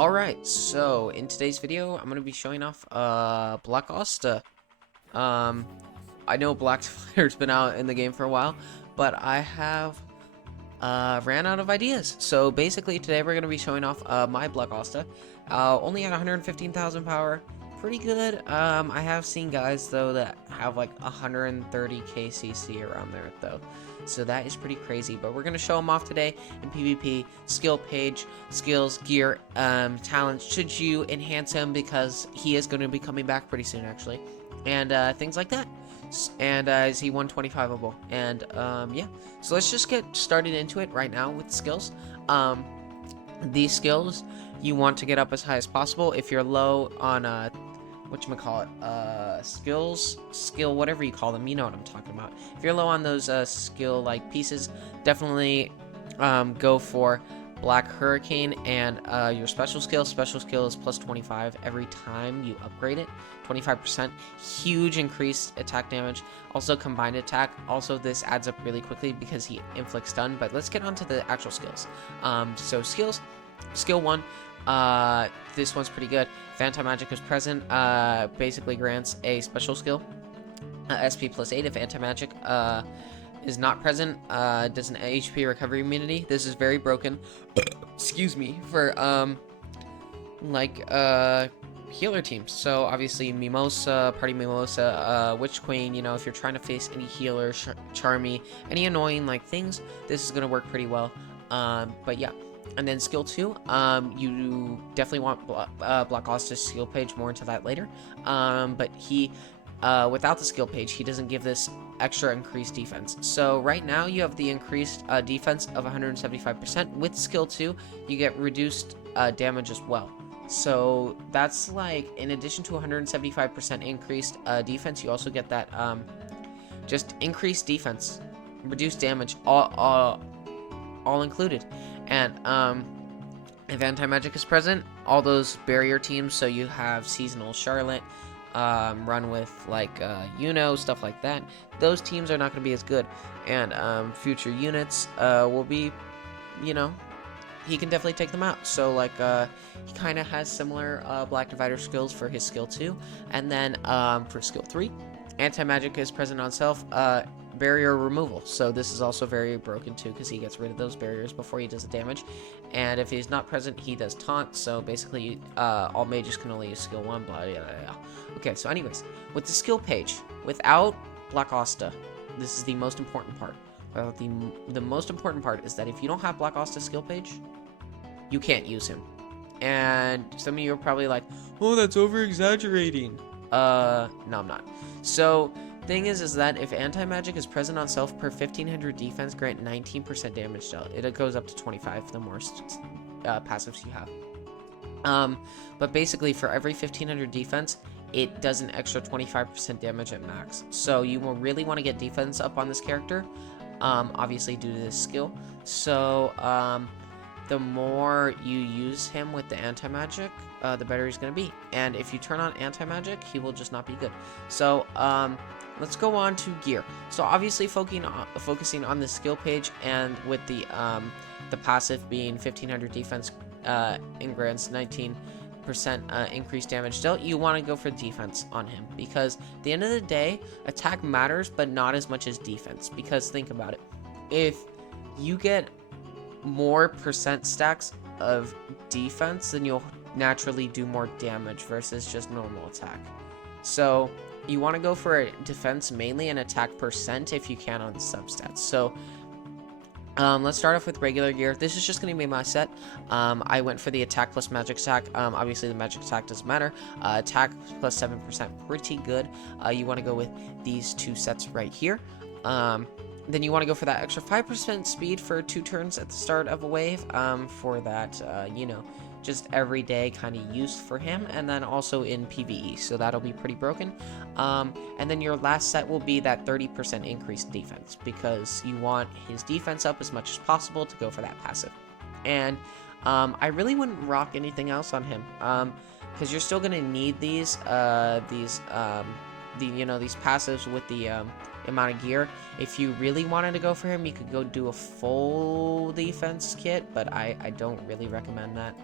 Alright, so in today's video, I'm going to be showing off Black Asta. Um, I know Black Spider's been out in the game for a while, but I have ran out of ideas. So basically today we're going to be showing off my Black Asta. Only at 115,000 power. Pretty good. I have seen guys though that have like 130k CC around there though. So that is pretty crazy, but we're going to show him off today in PvP, skill page, skills, gear, talents, should you enhance him because he is going to be coming back pretty soon actually, and things like that. And is he 125able? And yeah, so let's just get started into it right now with skills. These skills you want to get up as high as possible. If you're low on skill, whatever you call them, you know what I'm talking about. If you're low on those skill like pieces, definitely go for Black Hurricane and your special skill. Special skill is plus 25 every time you upgrade it. 25%, huge increased attack damage. Also combined attack. Also this adds up really quickly because he inflicts stun. But let's get on to the actual skills. So skills, skill 1. This one's pretty good. Anti-magic is present. Basically grants a special skill. SP plus 8 if anti-magic is not present. Does an HP recovery immunity. This is very broken. Excuse me, for healer teams. So obviously Mimosa, Party Mimosa, Witch Queen, you know, if you're trying to face any healer, Charmy, any annoying like things, this is gonna work pretty well. But yeah. And then skill 2, you definitely want Black Asta's skill page, more into that later. But he, without the skill page, he doesn't give this extra increased defense. So right now you have the increased defense of 175%. With skill 2, you get reduced damage as well. So that's like, in addition to 175% increased defense, you also get that just increased defense, reduced damage, all included. And if anti-magic is present, all those barrier teams, so you have seasonal Charlotte, run with like stuff like that, those teams are not going to be as good. And future units will be, you know, he can definitely take them out. So like he kind of has similar Black Divider skills for his skill 2. And then for skill 3, anti-magic is present on self, barrier removal. So this is also very broken too because he gets rid of those barriers before he does the damage. And if he's not present, he does taunt. So basically all mages can only use skill 1, blah, blah, blah. Okay, so anyways, with the skill page, without Black Asta, this is the most important part. The most important part is that if you don't have Black Asta skill page, you can't use him. And some of you are probably like, oh, that's over exaggerating. No, I'm not. So thing is that if anti-magic is present on self per 1500 defense, grant 19% damage dealt. It goes up to 25 the more passives you have. But basically for every 1500 defense, it does an extra 25% damage at max. So you will really want to get defense up on this character, obviously due to this skill. So the more you use him with the anti-magic, the better he's going to be. And if you turn on anti-magic, he will just not be good. So let's go on to gear. So obviously focusing on the skill page, and with the passive being 1500 defense and grants 19% increased damage dealt, you want to go for defense on him, because at the end of the day, attack matters, but not as much as defense. Because think about it, if you get more percent stacks of defense, then you'll naturally do more damage versus just normal attack. So you want to go for a defense mainly and attack percent if you can on the substats. So let's start off with regular gear. This is just going to be my set. I went for the attack plus magic attack. Obviously the magic attack doesn't matter. Attack plus 7%, pretty good. You want to go with these two sets right here. Then you want to go for that extra 5% speed for 2 turns at the start of a wave, for that, you know, just everyday kind of use for him, and then also in PvE, so that'll be pretty broken. And then your last set will be that 30% increased defense, because you want his defense up as much as possible to go for that passive. And I really wouldn't rock anything else on him, because you're still going to need these passives with the amount of gear. If you really wanted to go for him, you could go do a full defense kit, but I don't really recommend that.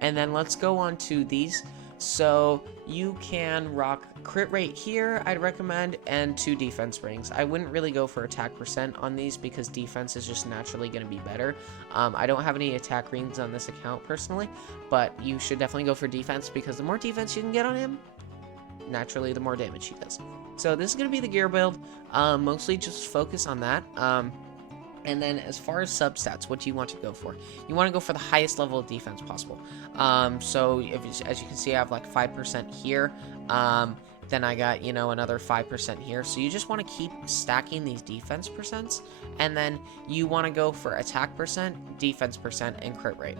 And then let's go on to these. So you can rock crit rate here, I'd recommend, and 2 defense rings. I wouldn't really go for attack percent on these because defense is just naturally going to be better. I don't have any attack rings on this account personally, but you should definitely go for defense because the more defense you can get on him, naturally the more damage he does. So this is going to be the gear build. Mostly just focus on that. And then as far as substats, what do you want to go for? You want to go for the highest level of defense possible. So as you can see, I have like 5% here. Then I got, you know, another 5% here. So you just want to keep stacking these defense percents. And then you want to go for attack percent, defense percent, and crit rate.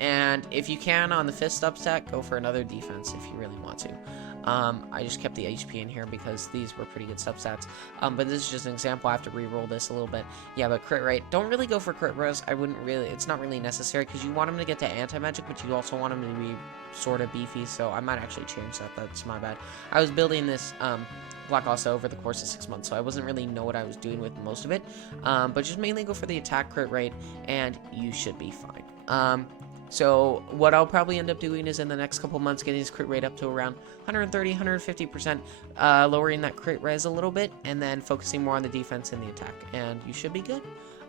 And if you can, on the 5th substat, go for another defense if you really want to. I just kept the HP in here because these were pretty good substats. But this is just an example. I have to re-roll this a little bit. Yeah, but crit rate, don't really go for crit res. I wouldn't really, it's not really necessary because you want him to get to anti-magic, but you also want him to be sort of beefy. So I might actually change that. That's my bad. I was building this Black Asta over the course of 6 months, so I wasn't really know what I was doing with most of it. But just mainly go for the attack crit rate, and you should be fine. So what I'll probably end up doing is in the next couple months getting his crit rate up to around 130, 150%, lowering that crit res a little bit, and then focusing more on the defense and the attack, and you should be good.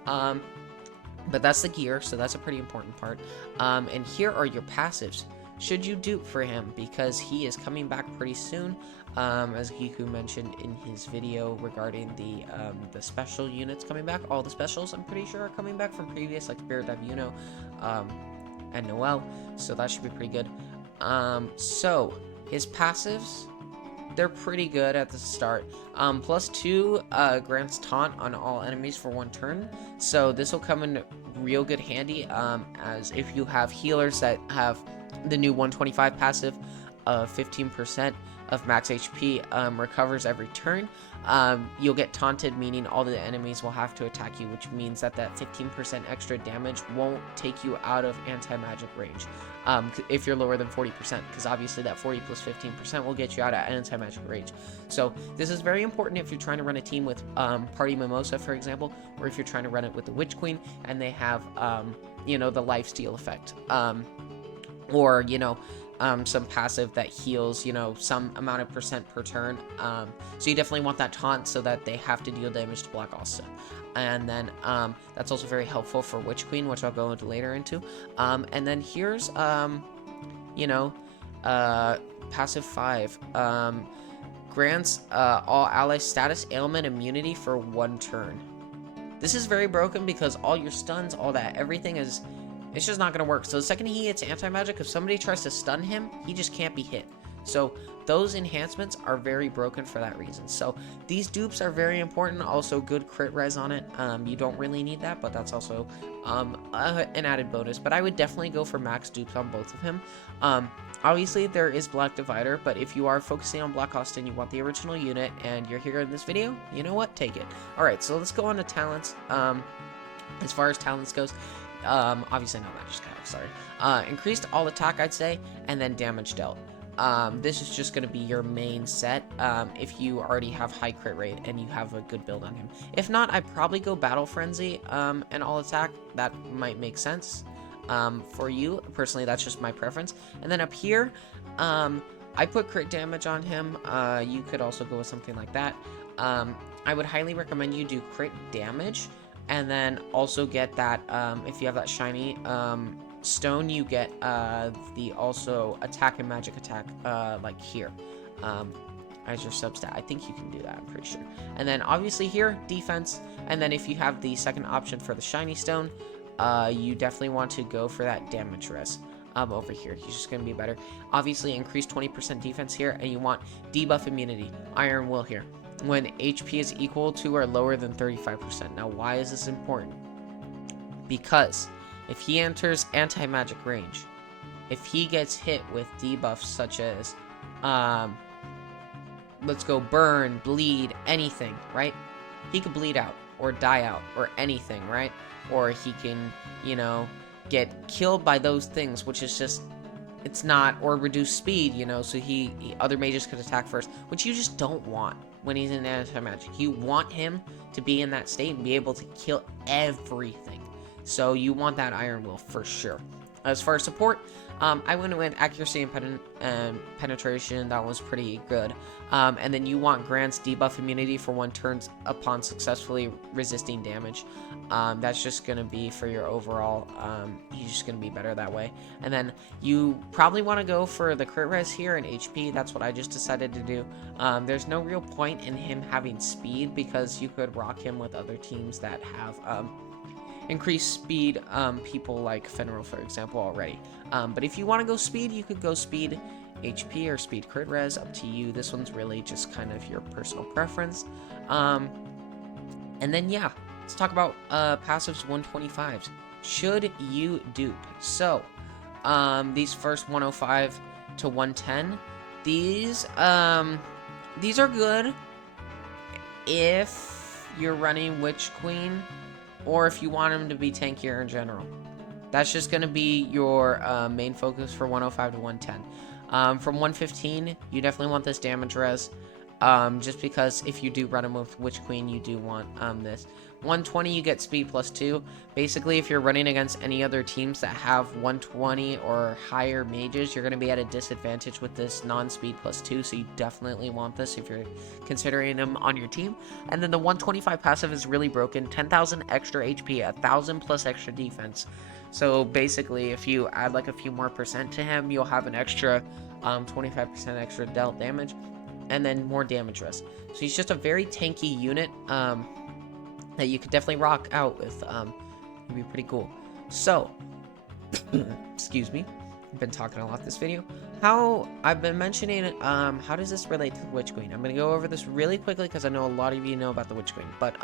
But that's the gear, so that's a pretty important part. And here are your passives. Should you dupe for him, because he is coming back pretty soon, as Giku mentioned in his video regarding the special units coming back. All the specials, I'm pretty sure, are coming back from previous, like Spirit Dive, you know, and Noel, so that should be pretty good. So his passives, they're pretty good at the start. +2 grants taunt on all enemies for 1 turn, so this will come in real good handy, as if you have healers that have the new 125 passive of 15% of max HP recovers every turn. You'll get taunted, meaning all the enemies will have to attack you, which means that 15% extra damage won't take you out of anti-magic range if you're lower than 40%, because obviously that 40 plus 15% will get you out of anti-magic range. So this is very important if you're trying to run a team with Party Mimosa, for example, or if you're trying to run it with the Witch Queen and they have, you know, the lifesteal effect, or, you know, some passive that heals, you know, some amount of percent per turn. So you definitely want that taunt so that they have to deal damage to Black Asta. And then that's also very helpful for Witch Queen, which I'll go into later into. And then here's, you know, passive 5. Grants all allies status, ailment, immunity for 1 turn. This is very broken because all your stuns, all that, everything is... It's just not going to work. So the second he hits anti-magic, if somebody tries to stun him, he just can't be hit. So those enhancements are very broken for that reason. So these dupes are very important. Also good crit res on it. You don't really need that, but that's also an added bonus. But I would definitely go for max dupes on both of him. Obviously, there is Black Divider, but if you are focusing on Black Asta and you want the original unit and you're here in this video, you know what? Take it. Alright, so let's go on to talents. As far as talents goes, obviously not magic attack, sorry. Increased all attack, I'd say, and then damage dealt. This is just going to be your main set if you already have high crit rate and you have a good build on him. If not, I'd probably go Battle Frenzy and all attack. That might make sense for you. Personally, that's just my preference. And then up here, I put crit damage on him. You could also go with something like that. I would highly recommend you do crit damage. And then also get that, if you have that shiny stone, you get the also attack and magic attack, like here, as your substat. I think you can do that, I'm pretty sure. And then obviously here, defense. And then if you have the second option for the shiny stone, you definitely want to go for that damage res. Over here, he's just going to be better. Obviously, increase 20% defense here, and you want debuff immunity, Iron Will here, when HP is equal to or lower than 35%. Now, why is this important? Because if he enters anti-magic range, if he gets hit with debuffs such as, let's go burn, bleed, anything, right? He could bleed out or die out or anything, right? Or he can, you know, get killed by those things, which is just, it's not, or reduce speed, you know, so other mages could attack first, which you just don't want when he's in anti-magic. You want him to be in that state and be able to kill everything. So you want that Iron Will for sure. As far as support, I went with accuracy and penetration. That was pretty good. And then you want grants debuff immunity for 1 turn upon successfully resisting damage. That's just going to be for your overall. He's just going to be better that way. And then you probably want to go for the crit res here and HP. That's what I just decided to do. There's no real point in him having speed because you could rock him with other teams that have increased speed, people like Fenrir, for example, already. But if you want to go speed, you could go speed HP or speed crit res, up to you. This one's really just kind of your personal preference. And then, yeah, let's talk about passives 125s. Should you dupe? So, these first 105 to 110, these are good if you're running Witch Queen, or if you want him to be tankier in general. That's just going to be your main focus for 105 to 110. From 115, you definitely want this damage res, just because if you do run him with Witch Queen, you do want this. 120, you get speed +2. Basically, if you're running against any other teams that have 120 or higher mages, you're going to be at a disadvantage with this non-speed +2, so you definitely want this if you're considering them on your team. And then the 125 passive is really broken. 10,000 extra HP, 1,000 plus extra defense. So basically, if you add like a few more percent to him, you'll have an extra 25% extra dealt damage, and then more damage rest. So he's just a very tanky unit that you could definitely rock out with. It'd be pretty cool. So, excuse me, I've been talking a lot this video. How I've been mentioning, how does this relate to the Witch Queen? I'm gonna go over this really quickly because I know a lot of you know about the Witch Queen. But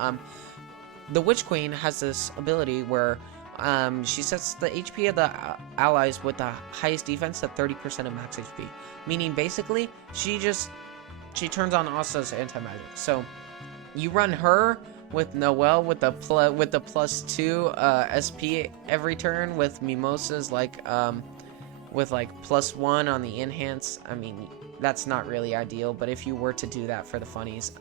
the Witch Queen has this ability where she sets the HP of the allies with the highest defense at 30% of max HP. Meaning, basically, she turns on Asta's anti-magic. So, you run her with Noelle with the +2 SP every turn, with Mimosas with like +1 on the enhance. I mean, that's not really ideal, but if you were to do that for the funnies,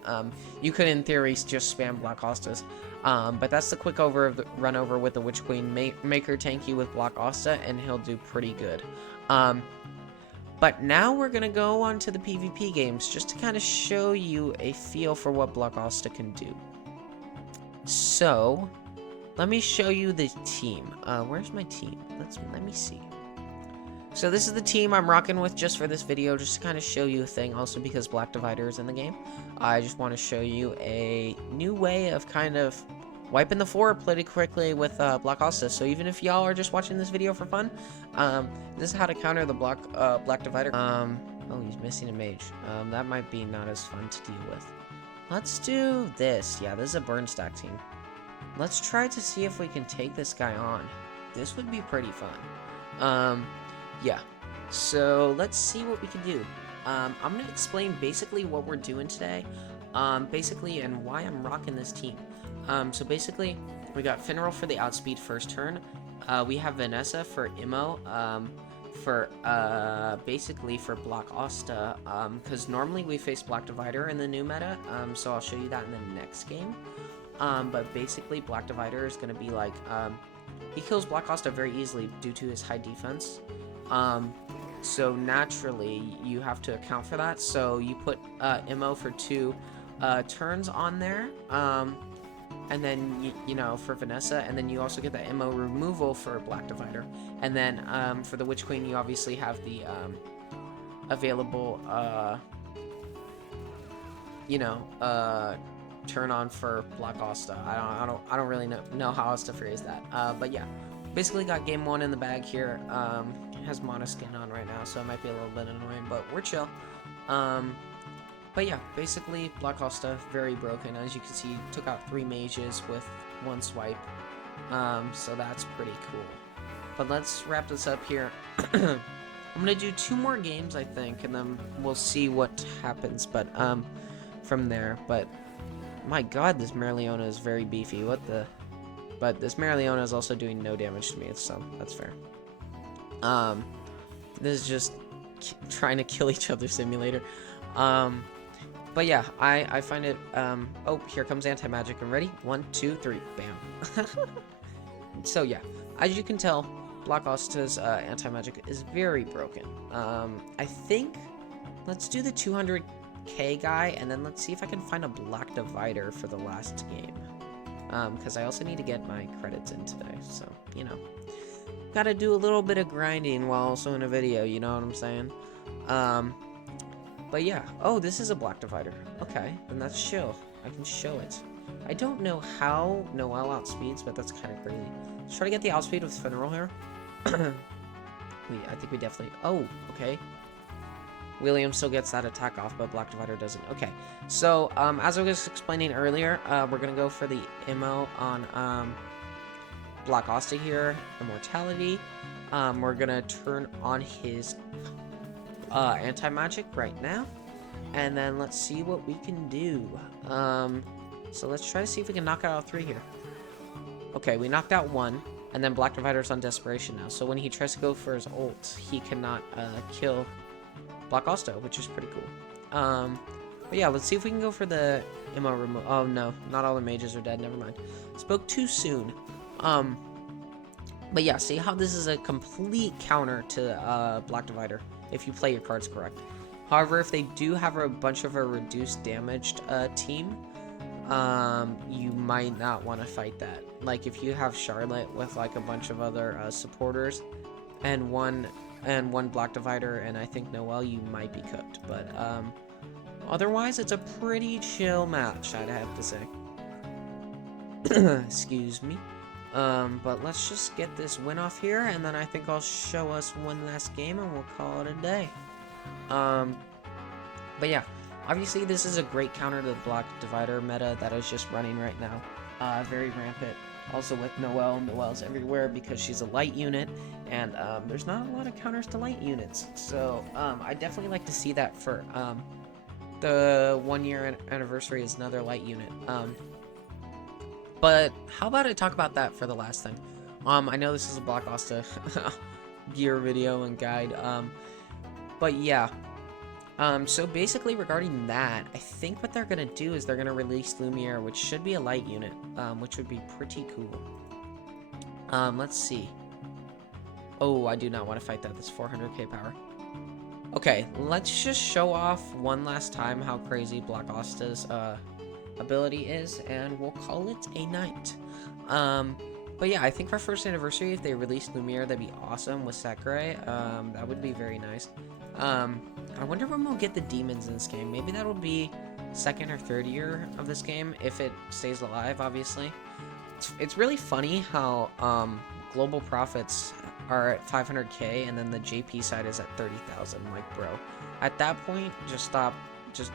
you could in theory just spam Black Astas. But that's the quick run over with the Witch Queen. Make her tanky with Black Asta, and he'll do pretty good. But now we're gonna go on to the PvP games, just to kind of show you a feel for what Black Asta can do. So, let me show you the team. Where's my team? Let me see. So this is the team I'm rocking with just for this video, just to kind of show you a thing. Also because Black Divider is in the game, I just want to show you a new way of kind of wiping the floor pretty quickly with Black Asta. So even if y'all are just watching this video for fun, this is how to counter the Black Divider. Oh, he's missing a mage. That might be not as fun to deal with. Let's do this. Yeah, this is a burn stack team. Let's try to see if we can take this guy on. This would be pretty fun. Yeah. So let's see what we can do. I'm gonna explain basically what we're doing today. Basically, and why I'm rocking this team. So basically, we got Fenrir for the outspeed first turn. We have Vanessa for Immo. Basically for Black Asta, because normally we face Black Divider in the new meta, so I'll show you that in the next game. But basically Black Divider is going to be like, he kills Black Asta very easily due to his high defense. So naturally you have to account for that, so you put Immo for 2 turns on there, and then you know, for Vanessa, and then you also get the Immo removal for Black Divider, and then for the Witch Queen you obviously have the available turn on for Black Asta. I don't really know how else to phrase that, but yeah, basically got game 1 in the bag here. Has Mono skin on right now, so it might be a little bit annoying, but we're chill. But yeah, basically, Black Asta, very broken. As you can see, took out 3 mages with 1 swipe. So that's pretty cool. But let's wrap this up here. I'm gonna do 2 more games, I think, and then we'll see what happens, but, from there. But, my god, this Merleona is very beefy. But this Merleona is also doing no damage to me, so that's fair. This is just trying to kill each other simulator. But yeah, I find it, oh, here comes anti-magic. I'm ready. 1, 2, 3, bam. So yeah, as you can tell, Black Asta's anti-magic is very broken. I think let's do the 200k guy, and then let's see if I can find a black divider for the last game. Because I also need to get my credits in today, so, you know. Gotta do a little bit of grinding while also in a video, you know what I'm saying? But yeah. Oh, this is a black divider. Okay, then that's chill. I can show it. I don't know how Noelle outspeeds, but that's kind of crazy. Let's try to get the outspeed with Funeral here. I think we definitely... Oh, okay. William still gets that attack off, but Black Divider doesn't. Okay, so, as I was explaining earlier, we're gonna go for the immo on, Black Asta here, Immortality. We're gonna turn on his, anti-magic right now. And then let's see what we can do. So let's try to see if we can knock out all 3 here. Okay, we knocked out 1. And then Black Divider's on Desperation now. So when he tries to go for his ult, he cannot kill Black Asta, which is pretty cool. But yeah, let's see if we can go for the MO removal. Oh no, not all the mages are dead. Never mind. Spoke too soon. But yeah, see how this is a complete counter to Black Divider if you play your cards correct. However, if they do have a bunch of a reduced damaged team, you might not want to fight that. Like if you have Charlotte with like a bunch of other supporters and one Black Divider and I think Noelle, you might be cooked. But otherwise it's a pretty chill match, I'd have to say. Excuse me. But let's just get this win off here, and then I think I'll show us one last game and we'll call it a day. But yeah, obviously this is a great counter to the Black Divider meta that is just running right now. Very rampant. Also with Noelle. Noelle's everywhere because she's a light unit, and there's not a lot of counters to light units. So I definitely like to see that for the 1 year anniversary is another light unit. But how about I talk about that for the last thing? I know this is a Black Asta gear video and guide. But yeah. So basically regarding that, I think what they're going to do is they're going to release Lumiere, which should be a light unit, which would be pretty cool. Let's see. Oh, I do not want to fight that. That's 400k power. Okay, let's just show off one last time how crazy Black Asta's ability is, and we'll call it a night. But yeah, I think for first anniversary, if they release Lumiere, that'd be awesome with Sakurai. That would be very nice. I wonder when we'll get the demons in this game. Maybe that'll be 2nd or 3rd year of this game, if it stays alive, obviously. It's really funny how global profits are at 500k, and then the JP side is at 30,000. Like, bro, at that point, just stop. Just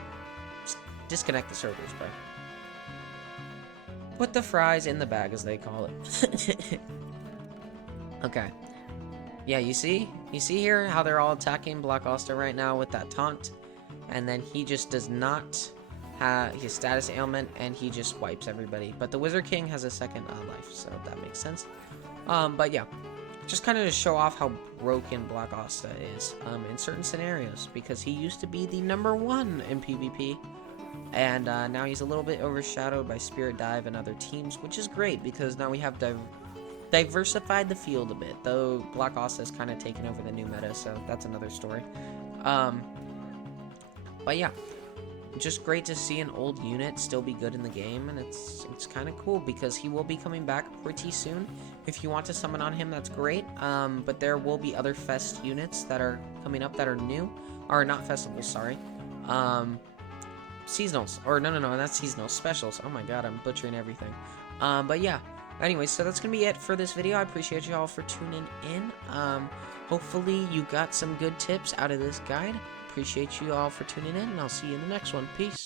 disconnect the servers, bro. Put the fries in the bag, as they call it. Okay. Yeah, you see here how they're all attacking Black Asta right now with that taunt, and then he just does not have his status ailment, and he just wipes everybody. But the Wizard King has a 2nd life, so that makes sense. But yeah, just kind of to show off how broken Black Asta is in certain scenarios, because he used to be the #1 in PvP, and now he's a little bit overshadowed by Spirit Dive and other teams, which is great because now we have diversified the field a bit, though Black Asta has kind of taken over the new meta, so that's another story. But yeah, just great to see an old unit still be good in the game, and it's kind of cool because he will be coming back pretty soon. If you want to summon on him, that's great, but there will be other fest units that are coming up that are new, or not festivals, sorry. Seasonals, or no, that's seasonal, specials. Oh my god, I'm butchering everything. But yeah. Anyways, so that's gonna be it for this video. I appreciate you all for tuning in. Hopefully you got some good tips out of this guide. Appreciate you all for tuning in, and I'll see you in the next one. Peace.